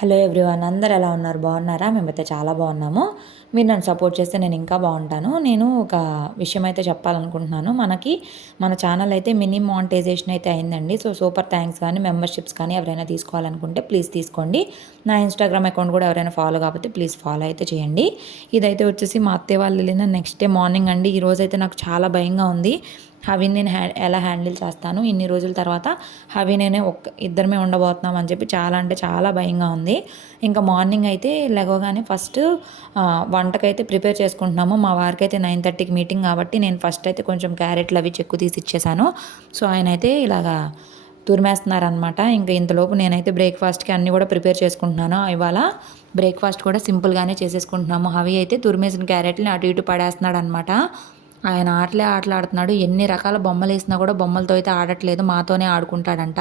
Hello everyone అందరు ఎలా ఉన్నారు? బాగున్నారా? మేమైతే చాలా బాగున్నాము. మీరు నన్ను సపోర్ట్ చేస్తే నేను ఇంకా బాగుంటాను. నేను ఒక విషయం అయితే చెప్పాలనుకుంటున్నాను. మనకి మన ఛానల్ అయితే మినీ మానిటైజేషన్ అయితే అయిందండి. సో సూపర్ థ్యాంక్స్ కానీ మెంబర్షిప్స్ కానీ ఎవరైనా తీసుకోవాలనుకుంటే ప్లీజ్ తీసుకోండి. నా ఇన్స్టాగ్రామ్ అకౌంట్ కూడా ఎవరైనా ఫాలో కాకపోతే ప్లీజ్ ఫాలో అయితే చేయండి. ఇదైతే వచ్చేసి మా అత్తయ్య వాళ్ళు వెళ్ళిన నెక్స్ట్ డే మార్నింగ్ అండి. ఈ రోజు అయితే నాకు చాలా భయంగా ఉంది. హవిని నేను హ్యా ఎలా హ్యాండిల్ చేస్తాను? ఇన్ని రోజుల తర్వాత హవి నేనే ఒక్క ఇద్దరమే ఉండబోతున్నాం అని చెప్పి చాలా అంటే చాలా భయంగా ఉంది. ఇంకా మార్నింగ్ అయితే లెగవగానే ఫస్ట్ వంటకైతే ప్రిపేర్ చేసుకుంటున్నాము. మా వారికి అయితే నైన్ థర్టీకి మీటింగ్ కాబట్టి నేను ఫస్ట్ అయితే కొంచెం క్యారెట్లు అవి చెక్కు తీసి ఇచ్చేసాను. సో ఆయన అయితే ఇలాగా తురిమేస్తున్నారనమాట ఇంకా ఇంతలోపు నేనైతే బ్రేక్ఫాస్ట్కి అన్నీ కూడా ప్రిపేర్ చేసుకుంటున్నాను. ఇవాళ బ్రేక్ఫాస్ట్ కూడా సింపుల్గానే చేసేసుకుంటున్నాము. హవి అయితే తురిమేసిన క్యారెట్ని అటు ఇటు పడేస్తున్నాడు అనమాట ఆయన ఆటలే ఆటలాడుతున్నాడు. ఎన్ని రకాల బొమ్మలు వేసినా కూడా బొమ్మలతో అయితే ఆడట్లేదు. మాతోనే ఆడుకుంటాడంట.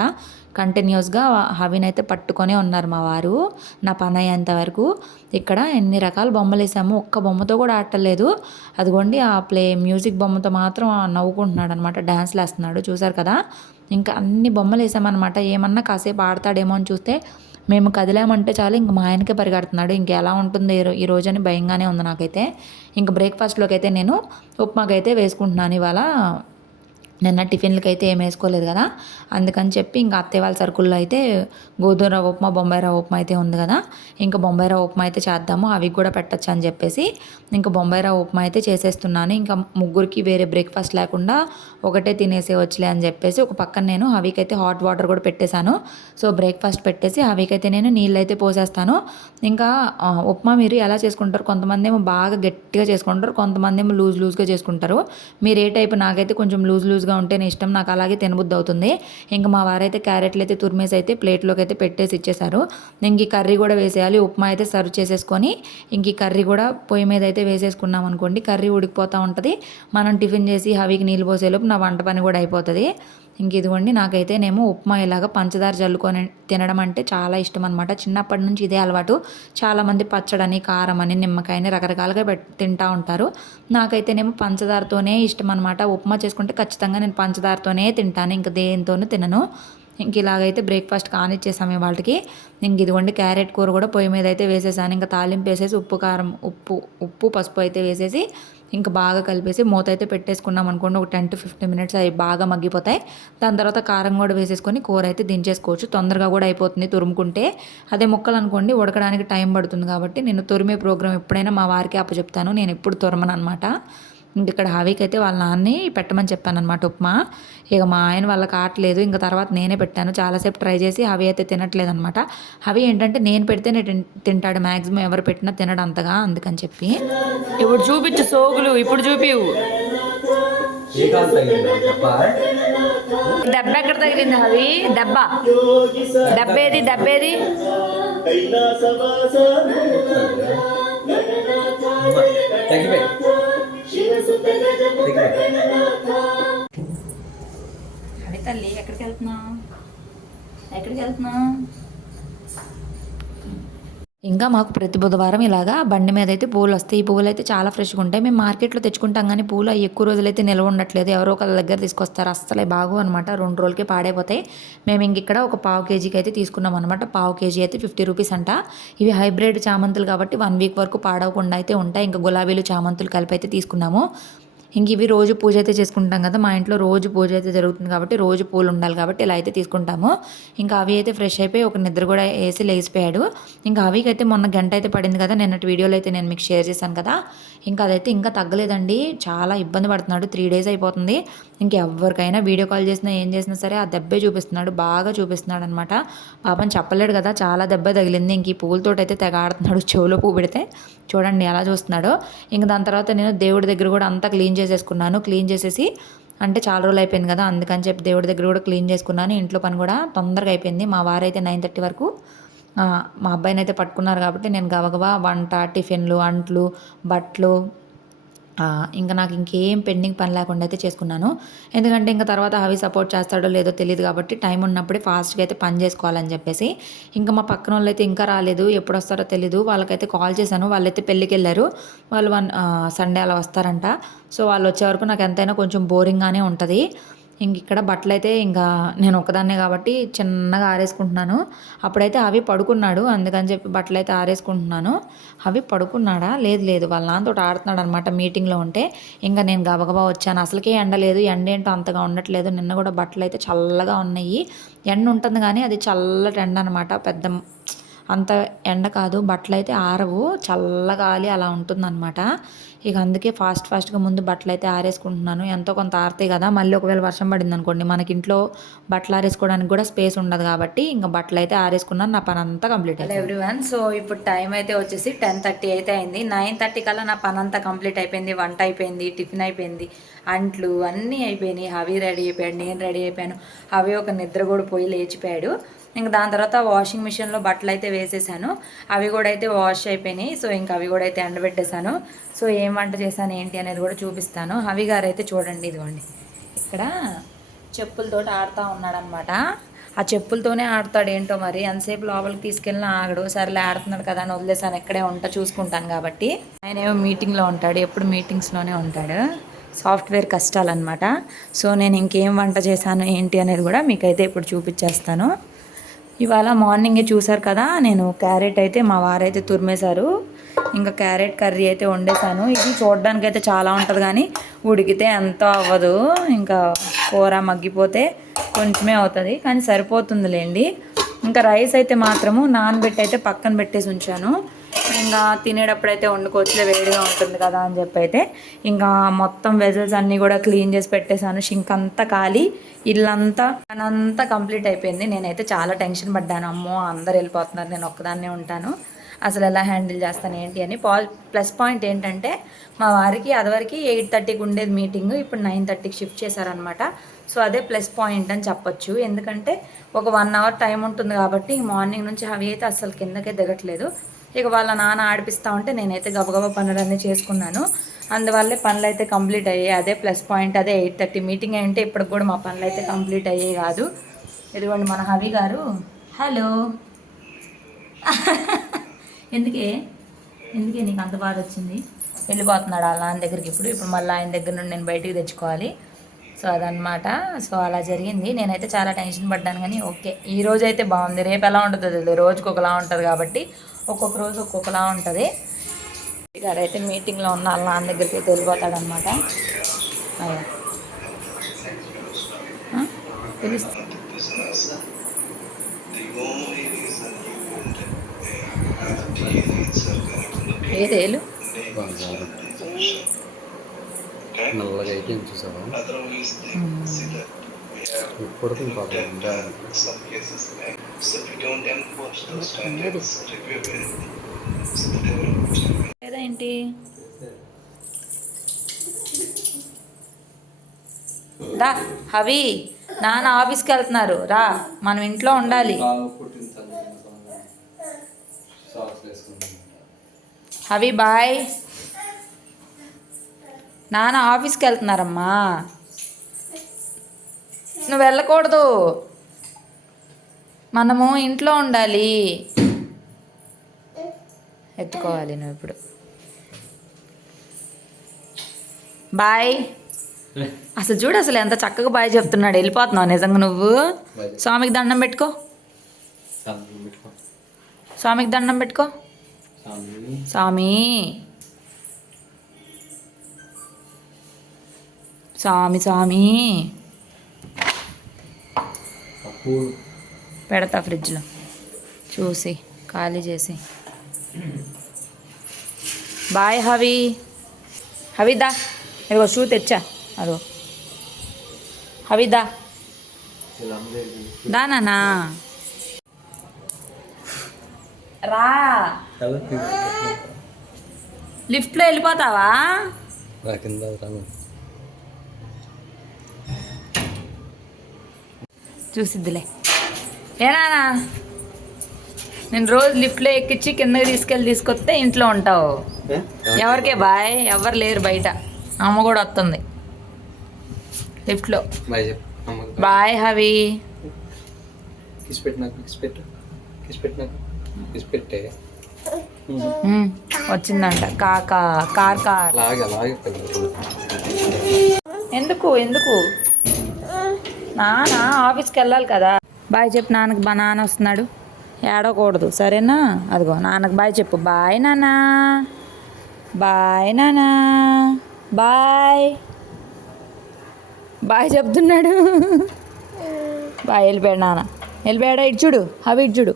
కంటిన్యూస్గా హవిన్ అయితే పట్టుకొనే ఉన్నారు మా వారు. నా పని అయ్యేంత వరకు ఇక్కడ ఎన్ని రకాల బొమ్మలు వేసాము ఒక్క బొమ్మతో కూడా ఆడటలేదు. అదిగోండి ఆ ప్లే మ్యూజిక్ బొమ్మతో మాత్రం నవ్వుకుంటున్నాడు అనమాట డ్యాన్స్లు వేస్తున్నాడు చూసారు కదా? ఇంకా అన్ని బొమ్మలు వేసామన్నమాట ఏమన్నా కాసేపు ఆడతాడేమో అని చూస్తే మేము కదిలామంటే చాలు ఇంక మా ఆయనకే పరిగెడుతున్నాడు. ఇంక ఎలా ఉంటుంది ఈ రోజు అని భయంగానే ఉంది నాకైతే. ఇంక బ్రేక్ఫాస్ట్లోకి అయితే నేను ఉప్మాకైతే వేసుకుంటున్నాను ఇవాళ. నిన్న టిఫిన్లకి అయితే ఏం వేసుకోలేదు కదా. అందుకని చెప్పి ఇంకా అత్తయ్య వాళ్ళ సరుకుల్లో అయితే గోధుమ రవ్వ ఉప్మా బొంబాయి రవ్వ ఉప్మా అయితే ఉంది కదా. ఇంకా బొంబాయి రవ్వ ఉప్మా అయితే చేద్దాము అవి కూడా పెట్టచ్చు అని చెప్పేసి ఇంకా బొంబాయి రవ్వ ఉప్మా అయితే చేసేస్తున్నాను. ఇంకా ముగ్గురికి వేరే బ్రేక్ఫాస్ట్ లేకుండా ఒకటే తినేసేవచ్చులే అని చెప్పేసి ఒక పక్కన నేను హవీకి అయితే హాట్ వాటర్ కూడా పెట్టేశాను. సో బ్రేక్ఫాస్ట్ పెట్టేసి హవీకి అయితే నేను నీళ్ళు అయితే పోసేస్తాను. ఇంకా ఉప్మా మీరు ఎలా చేసుకుంటారు కొంతమంది ఏమో బాగా గట్టిగా చేసుకుంటారు కొంతమంది ఏమో లూజ్ లూజ్గా చేసుకుంటారు. మీరు ఏ టైపు నాకైతే కొంచెం లూజ్ లూజ్గా లూజ్గా ఉంటేనే ఇష్టం. నాకు అలాగే తినబుద్ధి అవుతుంది ఇంకా మా వారైతే క్యారెట్లు అయితే తురిమేసి అయితే ప్లేట్లోకి అయితే పెట్టేసి ఇచ్చేసారు ఇంక ఈ కర్రీ కూడా వేసేయాలి. ఉప్మా అయితే సర్వ్ చేసేసుకొని ఇంక ఈ కర్రీ కూడా పొయ్యి మీద అయితే వేసేసుకున్నాం అనుకోండి. కర్రీ ఉడికిపోతూ ఉంటుంది. మనం టిఫిన్ చేసి హవికి నీళ్ళు పోసేలోపు నా వంట పని కూడా అయిపోతుంది. ఇంక ఇదిగోండి నాకైతే నేమో ఉప్మా ఇలాగ పంచదార జల్లుకొని తినడం అంటే చాలా ఇష్టం అనమాట చిన్నప్పటి నుంచి ఇదే అలవాటు. చాలామంది పచ్చడని కారం అని నిమ్మకాయని రకరకాలుగా పెట్ తింటూ ఉంటారు. నాకైతేనేమో పంచదారతోనే ఇష్టం అనమాట ఉప్మా చేసుకుంటే ఖచ్చితంగా నేను పంచదారతోనే తింటాను. ఇంక దేనితోనూ తినను. ఇంక ఇలాగైతే బ్రేక్ఫాస్ట్ కానిచ్చేసాము వాళ్ళకి ఇంక ఇదిగోండి క్యారెట్ కూర కూడా పొయ్యి మీద అయితే వేసేసాను. ఇంకా తాలింపు వేసేసి ఉప్పు కారం ఉప్పు ఉప్పు పసుపు అయితే వేసేసి ఇంకా బాగా కలిపేసి మూత అయితే పెట్టేసుకున్నాం అనుకోండి ఒక టెన్ టు ఫిఫ్టీన్ మినిట్స్ అవి బాగా మగ్గిపోతాయి. దాని తర్వాత కారం కూడా వేసేసుకొని కూర అయితే దించేసుకోవచ్చు. తొందరగా కూడా అయిపోతుంది తురుముకుంటే. అదే ముక్కలు అనుకోండి ఉడకడానికి టైం పడుతుంది కాబట్టి నేను తురిమే ప్రోగ్రామ్ ఎప్పుడైనా మా వారికి అప్పచెప్తాను. నేను ఎప్పుడు తురమను అనమాట ఇంక ఇక్కడ హవికి అయితే వాళ్ళ నాన్ని పెట్టమని చెప్పాను అనమాట ఉప్మా. ఇక మా ఆయన వాళ్ళకి ఆటలేదు. ఇంకా తర్వాత నేనే పెట్టాను. చాలాసేపు ట్రై చేసి హవి అయితే తినట్లేదు అనమాట హవి ఏంటంటే నేను పెడితే నేను తింటాడు. మ్యాక్సిమం ఎవరు పెట్టినా తినడు అంతగా అందుకని చెప్పి. ఇప్పుడు చూపించు సోగులు. ఇప్పుడు చూపివు. దెబ్బ ఎక్కడ తగిలింది హవి? దెబ్బ. దెబ్బేది దెబ్బేది. తగ్గిపోయి అవి తల్లి ఎక్కడికి వెళ్తున్నావు ఎక్కడికి వెళ్తున్నావు ఇంకా మాకు ప్రతి బుధవారం ఇలాగా బండి మీద అయితే పూలు వస్తాయి. ఈ పువ్వులు అయితే చాలా ఫ్రెష్గా ఉంటాయి. మేము మార్కెట్లో తెచ్చుకుంటాం కానీ పూలు అవి ఎక్కువ రోజులైతే నిల్వ ఉండట్లేదు. ఎవరో ఒకళ్ళ దగ్గర తీసుకొస్తారు. అస్సలే బాగు అనమాట రెండు రోజులకే పాడైపోతాయి. మేము ఇంక ఇక్కడ ఒక పావు కేజీకి అయితే తీసుకున్నాం అనమాట పావు కేజీ అయితే ఫిఫ్టీ రూపీస్ అంట. ఇవి హైబ్రిడ్ చామంతులు కాబట్టి వన్ వీక్ వరకు పాడవకుండా అయితే ఉంటాయి. ఇంకా గులాబీలు చామంతులు కలిపి అయితే తీసుకున్నాము. ఇంక ఇవి రోజు పూజ అయితే చేసుకుంటాం కదా మా ఇంట్లో రోజు పూజ అయితే జరుగుతుంది కాబట్టి రోజు పూలు ఉండాలి కాబట్టి ఇలా అయితే తీసుకుంటాము ఇంకా అవి అయితే ఫ్రెష్ అయిపోయి ఒక నిద్ర కూడా వేసి లేచిపోయాడు. ఇంకా అవికి అయితే మొన్న గంట అయితే పడింది కదా నిన్నటి వీడియోలో అయితే నేను మీకు షేర్ చేశాను కదా ఇంకా అదైతే ఇంకా తగ్గలేదండి చాలా ఇబ్బంది పడుతున్నాడు త్రీ డేస్ అయిపోతుంది. ఇంకెవరికైనా వీడియో కాల్ చేసినా ఏం చేసినా సరే ఆ దెబ్బే చూపిస్తున్నాడు బాగా చూపిస్తున్నాడు అనమాట పాపం చెప్పలేడు కదా చాలా దెబ్బ తగిలింది. ఇంక ఈ పూలతోటైతే తెగ ఆడుతున్నాడు చెవులో పువ్వు పెడితే. చూడండి ఎలా చూస్తున్నాడో. ఇంక దాని తర్వాత నేను దేవుడి దగ్గర కూడా అంతా క్లీన్ చేసేసుకున్నాను. క్లీన్ చేసేసి అంటే చాలా రోజులు అయిపోయింది కదా అందుకని చెప్పి దేవుడి దగ్గర కూడా క్లీన్ చేసుకున్నాను. ఇంట్లో పని కూడా తొందరగా అయిపోయింది. మా వారైతే నైన్ థర్టీ వరకు మా అబ్బాయిని అయితే పట్టుకున్నారు కాబట్టి నేను గబగబా వంట టిఫిన్లు అంట్లు బట్టలు ఇంకా నాకు ఇంకేం పెండింగ్ పని లేకుండా అయితే చేసుకున్నాను. ఎందుకంటే ఇంకా తర్వాత అవి సపోర్ట్ చేస్తాడో లేదో తెలియదు కాబట్టి టైం ఉన్నప్పుడే ఫాస్ట్గా అయితే పని చేసుకోవాలని చెప్పేసి ఇంకా మా పక్కన వాళ్ళు అయితే ఇంకా రాలేదు ఎప్పుడు వస్తారో తెలీదు. వాళ్ళకైతే కాల్ చేశాను. వాళ్ళైతే పెళ్ళికి వెళ్ళారు వాళ్ళు వన్ సండే అలా వస్తారంట. సో వాళ్ళు వచ్చే వరకు నాకు ఎంతైనా కొంచెం బోరింగ్గానే ఉంటుంది. ఇంక ఇక్కడ బట్టలు అయితే ఇంకా నేను ఒకదాన్నే కాబట్టి చిన్నగా ఆరేసుకుంటున్నాను. అప్పుడైతే అవి పడుకున్నాడు. అందుకని చెప్పి బట్టలు అయితే ఆరేసుకుంటున్నాను. అవి పడుకున్నాడా? లేదు లేదు. వాళ్ళ నాన్నతో ఆడుతున్నాడు అనమాట మీటింగ్లో ఉంటే. ఇంకా నేను గబగబా వచ్చాను. అసలుకే ఎండ లేదు. ఎండ ఏంటో అంతగా ఉండట్లేదు. నిన్న కూడా బట్టలు అయితే చల్లగా ఉన్నాయి. ఎండ ఉంటుంది కానీ అది చల్లటి ఎండ అనమాట పెద్ద అంత ఎండ కాదు. బట్టలు అయితే ఆరవు. చల్లగాలి అలా ఉంటుందన్నమాట. ఇక అందుకే ఫాస్ట్ ఫాస్ట్గా ముందు బట్టలు అయితే ఆరేసుకుంటున్నాను. ఎంతో కొంత ఆరుతాయి కదా మళ్ళీ ఒకవేళ వర్షం పడింది అనుకోండి మనకి ఇంట్లో బట్టలు ఆరేసుకోవడానికి కూడా స్పేస్ ఉండదు కాబట్టి ఇంకా బట్టలు అయితే ఆరేసుకున్నాను నా పని అంతా కంప్లీట్ అయింది ఎవ్రీవన్ సో ఇప్పుడు టైం అయితే వచ్చేసి టెన్ థర్టీ అయితే అయింది. నైన్ థర్టీ కల్లా నా పని అంతా కంప్లీట్ అయిపోయింది. వంట అయిపోయింది టిఫిన్ అయిపోయింది అంట్లు అన్నీ అయిపోయినాయి. అవి రెడీ అయిపోయాడు నేను రెడీ అయిపోయాను. అవి ఒక నిద్ర కూడా పోయి లేచిపోయాడు. ఇంకా దాని తర్వాత వాషింగ్ మిషన్లో బట్టలు అయితే వేసేసాను. అవి కూడా అయితే వాష్ అయిపోయినాయి. సో ఇంకా అవి కూడా అయితే ఎండబెట్టేశాను. సో ఏం వంట చేశాను ఏంటి అనేది కూడా చూపిస్తాను. హవి గారు అయితే చూడండి ఇదిగోండి. ఇక్కడ చెప్పులతోటి ఆడుతూ ఉన్నాడనమాట ఆ చెప్పులతోనే ఆడతాడు ఏంటో మరి. ఎంతసేపు లోపలికి తీసుకెళ్ళినా ఆగడు. సరేలే ఆడుతున్నాడు కదా అని వదిలేసాను ఎక్కడే ఉంటా చూసుకుంటాను కాబట్టి. ఆయన ఏమో మీటింగ్లో ఉంటాడు. ఎప్పుడు మీటింగ్స్లోనే ఉంటాడు. సాఫ్ట్వేర్ కష్టాలన్నమాట. సో నేను ఇంకేం వంట చేశాను ఏంటి అనేది కూడా మీకైతే ఇప్పుడు చూపించేస్తాను. ఇవాళ మార్నింగే చూసారు కదా నేను క్యారెట్ అయితే మా వారైతే తురిమేశారు. ఇంకా క్యారెట్ కర్రీ అయితే వండేసాను ఇది చూడడానికి అయితే చాలా ఉంటుంది కానీ ఉడికితే ఎంతో అవ్వదు. ఇంకా కూర మగ్గిపోతే కొంచెమే అవుతుంది కానీ సరిపోతుందిలేండి. ఇంకా రైస్ అయితే మాత్రము నానబెట్టి అయితే పక్కన పెట్టేసి ఉంచాను. ఇంకా తినేటప్పుడైతే వండుకోవచ్చు వండుకోవచ్చులే వేడిగా ఉంటుంది కదా అని చెప్పి అయితే ఇంకా మొత్తం వెజల్స్ అన్నీ కూడా క్లీన్ చేసి పెట్టేశాను. షింక్ అంతా ఖాళీ ఇల్లంతా అంతా కంప్లీట్ అయిపోయింది. నేనైతే చాలా టెన్షన్ పడ్డాను. అమ్మో అందరు వెళ్ళిపోతున్నారు నేను ఒక్కదాన్నే ఉంటాను. అసలు ఎలా హ్యాండిల్ చేస్తాను ఏంటి అని. పా ప్లస్ పాయింట్ ఏంటంటే మా వారికి అదివరకు ఎయిట్ థర్టీకి ఉండేది మీటింగ్. ఇప్పుడు నైన్ థర్టీకి షిఫ్ట్ చేశారనమాట సో అదే ప్లస్ పాయింట్ అని చెప్పొచ్చు. ఎందుకంటే ఒక వన్ అవర్ టైం ఉంటుంది కాబట్టి మార్నింగ్ నుంచి అవి అయితే అసలు కిందకే దిగట్లేదు. ఇక వాళ్ళ నాన్న ఆడిపిస్తూ ఉంటే నేనైతే గబగబా పనులన్నీ చేసుకున్నాను. అందువల్లే పనులు అయితే కంప్లీట్ అయ్యాయి. అదే ప్లస్ పాయింట్ అదే ఎయిట్ థర్టీ మీటింగ్ అంటే ఇప్పటికి కూడా మా పనులు అయితే కంప్లీట్ అయ్యాయి కాదు. ఇదిగోండి మన హవి గారు. హలో. ఎందుకే? ఎందుకే నీకు అంత బాధ వచ్చింది? వెళ్ళిపోతున్నాడు వాళ్ళ నాన్న దగ్గరికి ఇప్పుడు. ఇప్పుడు మళ్ళీ ఆయన దగ్గర నుండి నేను బయటికి తెచ్చుకోవాలి. సో అదనమాట సో అలా జరిగింది. నేనైతే చాలా టెన్షన్ పడ్డాను కానీ ఓకే. ఈ రోజు అయితే బాగుంది. రేపు ఎలా ఉంటుందో తెలియదు రోజుకి ఒకలా ఉంటుంది కాబట్టి ఒక్కొక్క రోజు ఒక్కొక్కలా ఉంటుంది. గారైతే మీటింగ్లో ఉన్న వాళ్ళ నాన్న దగ్గరికి అయితే వెళ్ళిపోతాడనమాట అయ్యా? పిలుస్తా. ఏదేలు నల్లగా చూసావా? ఇప్పుడు. లేదా ఏంటి రా హవి నాన్న ఆఫీస్కి వెళ్తున్నారు. రా మనం ఇంట్లో ఉండాలి. హవి బాయ్. నాన్న ఆఫీస్కి వెళ్తున్నారమ్మా. నువ్వు వెళ్ళకూడదు. మనము ఇంట్లో ఉండాలి. ఎత్తుకోవాలి నువ్వు ఇప్పుడు. బాయ్. అసలు చూడు అసలు ఎంత చక్కగా బాయ్ చెప్తున్నాడు. వెళ్ళిపోతున్నావు నిజంగా నువ్వు. స్వామికి దండం పెట్టుకో. స్వామికి దండం పెట్టుకో. స్వామి. స్వామి. స్వామి పెడతా ఫ్రిడ్జ్లో. చూసి ఖాళీ చేసి. బాయ్ హవి. హవిదా. ఇదిగో షూ తెచ్చా. అదో హవిదా. వీళ్ళందరూ దా నానా రా. లిఫ్ట్లో వెళ్ళిపోతావా? చూసిద్దిలే. ఏనానా నేను రోజు లిఫ్ట్లో ఎక్కించి కిందకి తీసుకెళ్ళి తీసుకొస్తే ఇంట్లో ఉంటావు. ఎవరికే బాయ్? ఎవరు లేరు బయట. అమ్మ కూడా వస్తుంది. లిఫ్ట్లో బాయ్ హవి. వచ్చిందంట. కాకా కార్ కార్ ఎందుకు ఎందుకు? నాన్న ఆఫీస్కి వెళ్ళాలి కదా. బాయ్ చెప్పు నాన్నకి బా నాన్న వస్తున్నాడు. ఏడవకూడదు సరేనా? అదిగో నాన్నకి బాయ్ చెప్పు. బాయ్ నానా బాయ్ నానా బాయ్. బాయ్ చెప్తున్నాడు. బాయ్ వెళ్ళిపోయాడు నాన్న. వెళ్ళిపోయాడా? ఇడ్చుడు హవి ఇడ్చుడు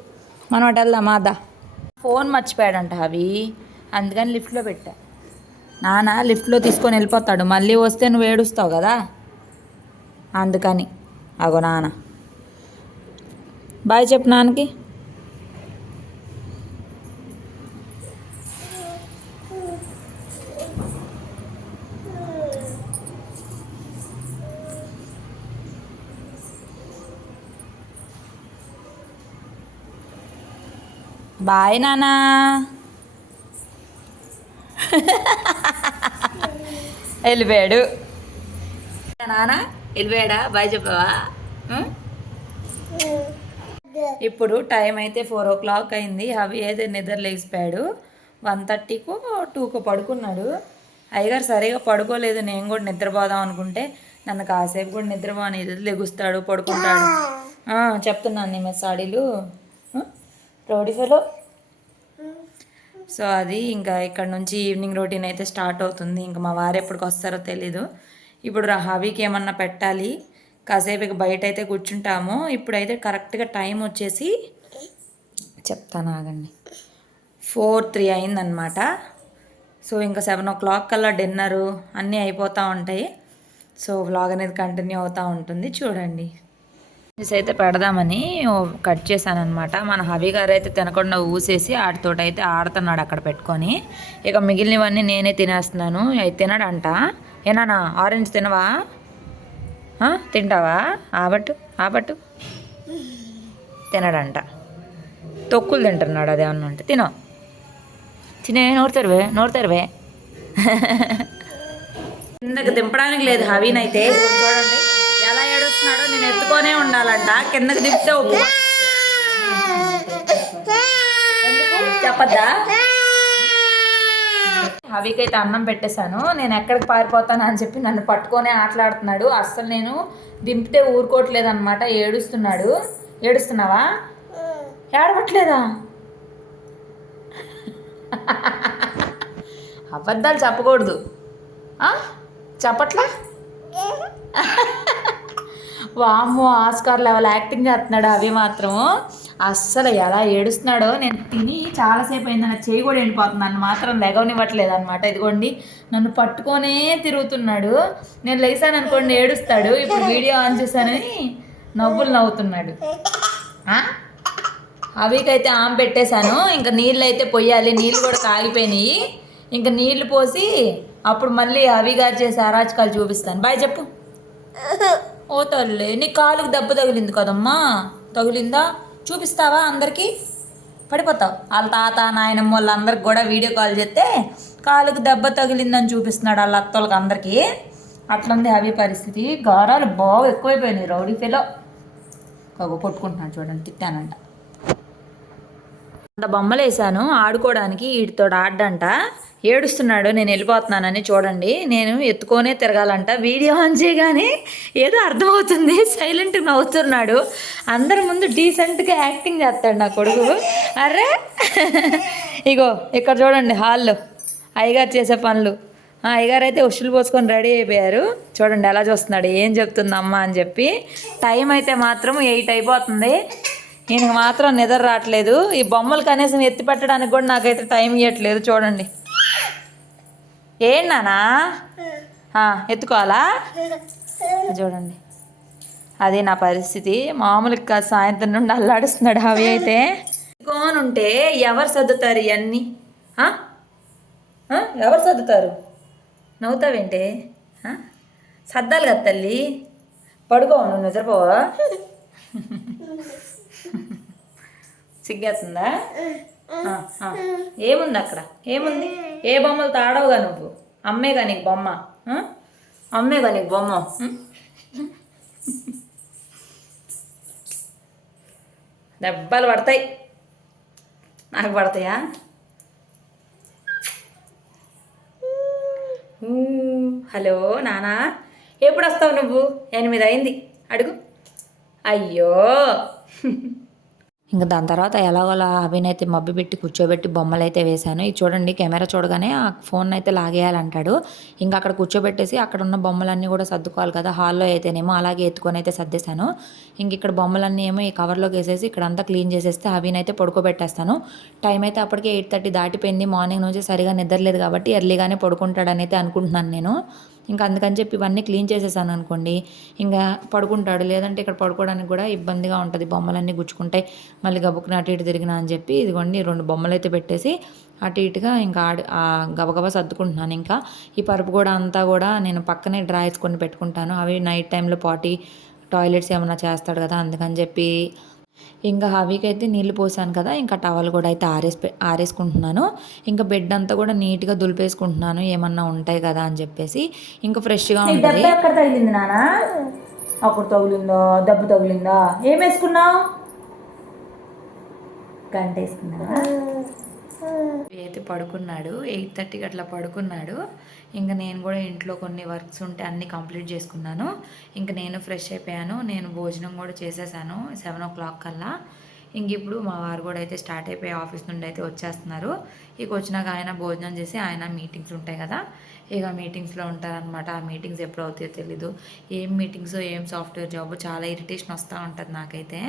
మనం అటు వెళ్దాం మాదా ఫోన్ మర్చిపోయాడంట హవి అందుకని లిఫ్ట్లో పెట్టా. నాన్న లిఫ్ట్లో తీసుకొని వెళ్ళిపోతాడు. మళ్ళీ వస్తే నువ్వు ఏడుస్తావు కదా? అందుకని. అగో నాన్న. బాయ్ చెప్పు నాన్నకి. బాయ్ నానా వెళ్ళిపోయాడు. నానా వెళ్ళిపోయాడా? బాయ్ చెప్పవా? ఇప్పుడు టైం అయితే ఫోర్ ఓ క్లాక్ అయింది. అవి అయితే నిద్ర లేచిపోయాడు. వన్ థర్టీకు టూకు పడుకున్నాడు. అయ్యగారు సరిగా పడుకోలేదు. నేను కూడా నిద్రపోదాం అనుకుంటే నన్ను కాసేపు కూడా నిద్రపోనేది లెగుస్తాడు పడుకుంటాడు. చెప్తున్నాను నేను సాడీలు. రోడీ ఫెలో? సో అది ఇంకా ఇక్కడ నుంచి ఈవినింగ్ రొటీన్ అయితే స్టార్ట్ అవుతుంది. ఇంకా మా వారు ఎప్పటికి వస్తారో తెలీదు. ఇప్పుడు రా హవీకి ఏమన్నా పెట్టాలి? కాసేపు ఇక బయట అయితే కూర్చుంటాము. ఇప్పుడైతే కరెక్ట్గా టైం వచ్చేసి చెప్తాను ఆగండి. ఫోర్ త్రీ అయిందనమాట సో ఇంకా సెవెన్ ఓ క్లాక్ కల్లా డిన్నరు అన్నీ అయిపోతూ ఉంటాయి. సో వ్లాగ్ అనేది కంటిన్యూ అవుతూ ఉంటుంది. చూడండి. పీస్ అయితే పెడదామని కట్ చేశానమాట మన హవి గారు అయితే తినకుండా ఊసేసి ఆడితోటి అయితే ఆడుతున్నాడు అక్కడ పెట్టుకొని. ఇక మిగిలినవన్నీ నేనే తినేస్తున్నాను. అవి తినడంట. ఏనానా ఆరెంజ్ తినవా? తింటావా? ఆబట్టు ఆబట్టు. తినడంట. తొక్కులు తింటున్నాడు అదేమన్నా అంటే తినో. తినే నోరు తెరవే నోరు తెరవే. కిందకి దింపడానికి లేదు హవీనైతే. ఇదిగో చూడండి ఎలా ఏడుస్తున్నాడో నేను ఎత్తుకొనే ఉండాలంట. కిందకి దింపితే ఒప్పు? చెప్పద్దా? హవికైతే అన్నం పెట్టేశాను. నేను ఎక్కడికి పారిపోతాను అని చెప్పి నన్ను పట్టుకొనే ఆటలాడుతున్నాడు. అస్సలు నేను దింపితే ఊరుకోవట్లేదు అనమాట ఏడుస్తున్నాడు. ఏడుస్తున్నావా? ఏడవట్లేదా? అబద్ధాలు చెప్పకూడదు? చెప్పట్లా? వామ్మో ఆస్కార్ లెవెల్ యాక్టింగ్ చేస్తున్నాడు అవి మాత్రం అస్సలు ఎలా ఏడుస్తున్నాడో నేను తిని చాలాసేపు అయింది నా చేయి కూడా ఎండిపోతుంది. నన్ను మాత్రం లెగవనివ్వట్లేదు అనమాట ఇదిగోండి నన్ను పట్టుకొనే తిరుగుతున్నాడు. నేను లేసాను అనుకోండి ఏడుస్తాడు. ఇప్పుడు వీడియో ఆన్ చేశానని నవ్వులు నవ్వుతున్నాడు. అవికైతే ఆమె పెట్టేశాను. ఇంకా నీళ్ళు అయితే పొయ్యాలి. నీళ్ళు కూడా కాగిపోయినాయి ఇంకా నీళ్ళు పోసి అప్పుడు మళ్ళీ అవి గారు చేసే అరాచకాలు చూపిస్తాను. బాయ్ చెప్పు. ఓ తల్లి నీ కాలుకి దెబ్బ తగిలింది కదమ్మా. తగిలిందా? చూపిస్తావా అందరికీ? పడిపోతావు. వాళ్ళ తాత నాయనమ్మ వాళ్ళందరికి కూడా వీడియో కాల్ చేస్తే కాలుకు దెబ్బ తగిలిందని చూపిస్తున్నాడు వాళ్ళ అత్తోళ్ళకి అందరికీ. అట్లుంది అవి పరిస్థితి. గారాలు బాగా ఎక్కువైపోయినాయి రౌడీ పిలో కగో కొట్టుకుంటున్నాను చూడండి తిట్టానంట. అంత బొమ్మలు వేసాను ఆడుకోవడానికి వీటితో ఆడ్డంట. ఏడుస్తున్నాడు నేను వెళ్ళిపోతున్నానని చూడండి. నేను ఎత్తుకొనే తిరగాలంట. వీడియో ఆన్ చేయగానే ఏదో అర్థమవుతుంది. సైలెంట్ నవ్వుతున్నాడు. అందరి ముందు డీసెంట్గా యాక్టింగ్ చేస్తాడు నా కొడుకు. అరే! ఇగో ఇక్కడ చూడండి హాల్లో అయ్యగారు చేసే పనులు. అయ్యగారు అయితే ఉషులు పోసుకొని రెడీ అయిపోయారు. చూడండి ఎలా చూస్తున్నాడు. ఏం చెప్తుంది అమ్మ అని చెప్పి. టైం అయితే మాత్రం ఎయిట్ అయిపోతుంది. ఈయనకు మాత్రం నిద్ర రావట్లేదు. ఈ బొమ్మలు కనీసం ఎత్తి పెట్టడానికి కూడా నాకైతే టైం ఇవ్వట్లేదు చూడండి. ఏం నానా ఆ, ఎత్తుకోవాలా? చూడండి. అది నా పరిస్థితి. మామూలుగా సాయంత్రం నుండి అల్లాడుస్తున్నాడు అవి అయితే. ఉంటే ఎవరు సర్దుతారు ఇవన్నీ? ఎవరు సర్దుతారు? నవ్వుతావేంటే? సర్దాలి కదా తల్లి. పడుకో నువ్వు నిద్రపోవా? సిగ్గేస్తుందా. ఏముంది అక్కడ? ఏముంది? ఏ బొమ్మలు తాడవుగా నువ్వు? అమ్మేగా నీకు బొమ్మ? అమ్మేగా నీకు బొమ్మ? దెబ్బలు పడతాయి. నాకు పడతాయా? హలో నానా. ఎప్పుడు వస్తావు నువ్వు? ఎనిమిది అయింది. అడుగు. అయ్యో. ఇంకా దాని తర్వాత ఎలాగోలా అవినైతే మబ్బి పెట్టి కూర్చోబెట్టి బొమ్మలు అయితే వేశాను. ఇది చూడండి కెమెరా చూడగానే ఆ ఫోన్ అయితే లాగేయాలంటాడు. ఇంకా అక్కడ కూర్చోబెట్టేసి అక్కడ ఉన్న బొమ్మలన్నీ కూడా సర్దుకోవాలి కదా హాల్లో అయితేనేమో అలాగే ఎత్తుకొని అయితే సర్దేశాను. ఇంక ఇక్కడ బొమ్మలన్నీ ఏమో ఈ కవర్లోకి వేసేసి ఇక్కడ అంతా క్లీన్ చేసేస్తే అవినైతే పడుకోబెట్టేస్తాను. టైం అయితే అప్పటికే ఎయిట్ థర్టీ దాటిపోయింది. మార్నింగ్ నుంచి సరిగా నిద్రలేదు కాబట్టి ఎర్లీగానే పడుకుంటాడని అయితే అనుకుంటున్నాను నేను. ఇంకా అందుకని చెప్పి ఇవన్నీ క్లీన్ చేసేసాను అనుకోండి. ఇంకా పడుకుంటాడు. లేదంటే ఇక్కడ పడుకోవడానికి కూడా ఇబ్బందిగా ఉంటుంది. బొమ్మలన్నీ గుచ్చుకుంటాయి మళ్ళీ గబుక్కున అటు ఇటు తిరిగినా అని చెప్పి ఇదిగోండి రెండు బొమ్మలు అయితే పెట్టేసి అటు ఇటుగా ఇంకా ఆడి ఆ గబగబా సర్దుకుంటున్నాను. ఇంకా ఈ పరుపు కూడా అంతా కూడా నేను పక్కనే డ్రాయర్స్ కొన్ని పెట్టుకుంటాను. అవి నైట్ టైంలో పాటి టాయిలెట్స్ ఏమైనా చేస్తాడు కదా అందుకని చెప్పి ఇంకా హవీకి అయితే నీళ్ళు పోసాను కదా ఇంకా టవల్ కూడా అయితే ఆరేసి ఆరేసుకుంటున్నాను. ఇంకా బెడ్ అంతా కూడా నీట్గా దులిపేసుకుంటున్నాను ఏమన్నా ఉంటాయి కదా అని చెప్పేసి. ఇంకా ఫ్రెష్గా ఉంటుంది ఎక్కడ తగిలింది నాన్న అక్కడ తగిలిందా? దెబ్బ తగిలిందా? ఏం వేసుకున్నావు? గంట వేసుకున్నా అయితే పడుకున్నాడు ఎయిట్ థర్టీకి అట్లా పడుకున్నాడు. ఇంకా నేను కూడా ఇంట్లో కొన్ని వర్క్స్ ఉంటే అన్నీ కంప్లీట్ చేసుకున్నాను. ఇంకా నేను ఫ్రెష్ అయిపోయాను. నేను భోజనం కూడా చేసేసాను సెవెన్ ఓ క్లాక్ కల్లా. ఇంక ఇప్పుడు మా వారు కూడా అయితే స్టార్ట్ అయిపోయి ఆఫీస్ నుండి అయితే వచ్చేస్తున్నారు. ఇక వచ్చినాక ఆయన భోజనం చేసి ఆయన మీటింగ్స్ ఉంటాయి కదా ఇక మీటింగ్స్లో ఉంటారనమాట ఆ మీటింగ్స్ ఎప్పుడు అవుతాయో తెలీదు. ఏం మీటింగ్స్ ఏం సాఫ్ట్వేర్ జాబ్? చాలా ఇరిటేషన్ వస్తూ ఉంటుంది నాకైతే.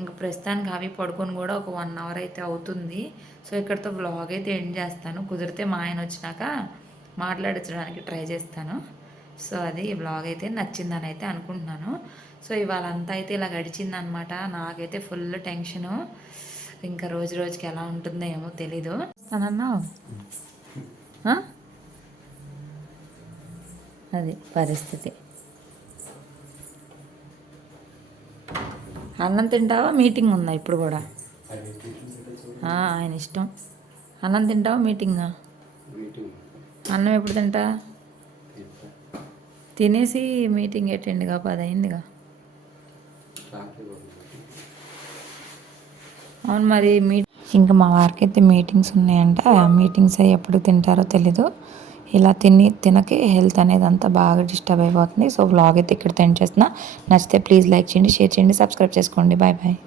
ఇంకా ప్రస్తుతానికి అవి పడుకొని కూడా ఒక వన్ అవర్ అయితే అవుతుంది. సో ఇక్కడితో వ్లాగ్ అయితే ఎండ్ చేస్తాను. కుదిరితే మా ఆయన వచ్చినాక మాట్లాడించడానికి ట్రై చేస్తాను. సో అది ఈ వ్లాగ్ అయితే నచ్చిందని అయితే అనుకుంటున్నాను. సో ఇవాళ అంతా అయితే ఇలా గడిచిందనమాట. నాకైతే ఫుల్ టెన్షను ఇంకా రోజు రోజుకి ఎలా ఉంటుందో ఏమో తెలీదు. వస్తానన్నావు అది పరిస్థితి. అన్నం తింటావా? మీటింగ్ ఉందా ఇప్పుడు కూడా? ఆయన ఇష్టం. అన్నం తింటావా? మీటింగా అన్నం ఎప్పుడు తింటా? తినేసి మీటింగ్ అటెండ్గా? పది అయిందిగా. అవును మరి మీ ఇంకా మా వారికి అయితే మీటింగ్స్ ఉన్నాయంట. ఆ మీటింగ్స్ అవి ఎప్పుడు తింటారో తెలీదు. ఇలా తిని తినకి హెల్త్ అనేది అంతా బాగా డిస్టర్బ్ అయిపోతుంది. సో వ్లాగ్ అయితే ఇక్కడ ఎండ్ చేస్తున్నా. నచ్చితే ప్లీజ్ లైక్ చేయండి షేర్ చేయండి సబ్స్క్రైబ్ చేసుకోండి. Bye bye.